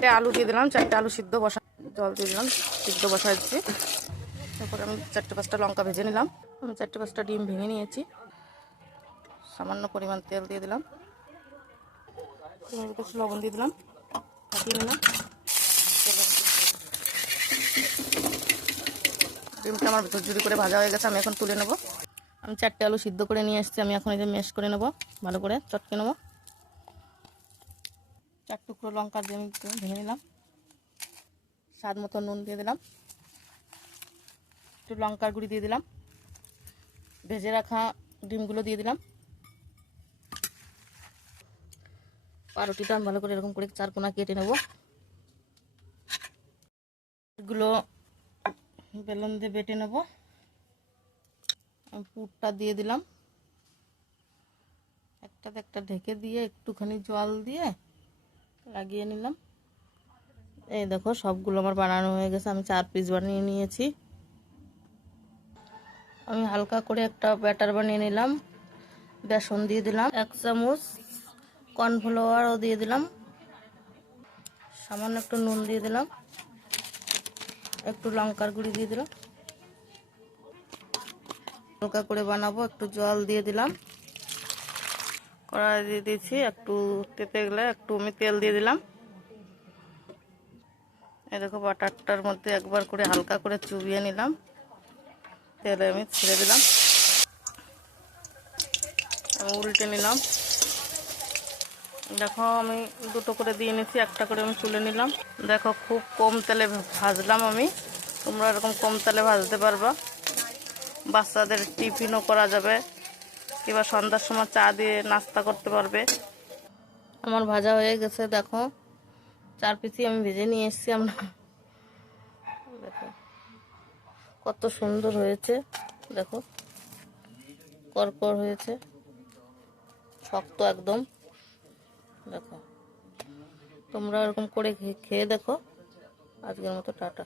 4টে আলু দিয়ে দিলাম, 4টে আলু সিদ্ধ বসা, জল দিয়ে দিলাম, সিদ্ধ বসাচ্ছি। তারপরে আমি 4টে-5টা লঙ্কা ভেজে নিলাম। আমি 4টে-5টা ডিম ভেঙে নিয়েছি। সামান্য পরিমাণ তেল দিয়ে দিলাম, কিছু লবণ দিয়ে দিলাম, ফাটিয়ে নিলাম। ডিমটা আমার ঝুরঝুরি করে ভাজা হয়ে গেছে, আমি এখন তুলে নেব। আমি 4টে আলু সিদ্ধ করে নিয়ে এসেছি, আমি এখন এই যে ম্যাশ করে নেব, ভালো করে চটকে নেব। 4 টুকরো লঙ্কা দিয়ে আমি ভেঙে নিলাম, স্বাদ মতো নুন দিয়ে দিলাম, একটু লঙ্কার গুঁড়ি দিয়ে দিলাম, ভেজে রাখা ডিমগুলো দিয়ে দিলাম। পাউরুটিটা আমি ভালো করে এরকম করে 4 কোনা কেটে নেব। এগুলো বেলন দিয়ে বেটে নেব। আমি পুরটা দিয়ে দিলাম, একটাতে একটা ঢেকে দিয়ে একটুখানি জল দিয়ে লাগিয়ে নিলাম। এই দেখো সবগুলো আমার বানানো হয়ে গেছে, আমি 4 পিস বানিয়ে নিয়েছি। আমি হালকা করে একটা ব্যাটার বানিয়ে নিলাম, বেসন দিয়ে দিলাম, 1 চামচ কর্নফ্লাওয়ারও দিয়ে দিলাম, সামান্য একটু নুন দিয়ে দিলাম, একটু লঙ্কার গুঁড়ি দিয়ে দিলাম। হালকা করে বানাবো, একটু জল দিয়ে দিলাম, কড়াই দিয়ে দিয়েছি, একটু তেতে গেলে একটু আমি তেল দিয়ে দিলাম। এই দেখো বাটারটার মধ্যে একবার করে হালকা করে চুবিয়ে নিলাম, তেলে আমি ছেড়ে দিলাম, আমি উল্টে নিলাম। দেখো আমি 2টো করে দিয়ে নিচ্ছি, একটা করে আমি তুলে নিলাম। দেখো খুব কম তেলে ভাজলাম আমি, তোমরা এরকম কম তেলে ভাজতে পারবা, বাচ্চাদের টিফিনও করা যাবে, কিংবা সন্ধ্যার সময় চা দিয়ে নাস্তা করতে পারবে। আমার ভাজা হয়ে গেছে, দেখো 4 পিসই আমি ভেজে নিয়ে এসেছি। আমরা দেখো কত সুন্দর হয়েছে, দেখো করকর হয়েছে, শক্ত একদম। দেখো তোমরা এরকম করে খেয়ে দেখো। আজকের মতো টাটা।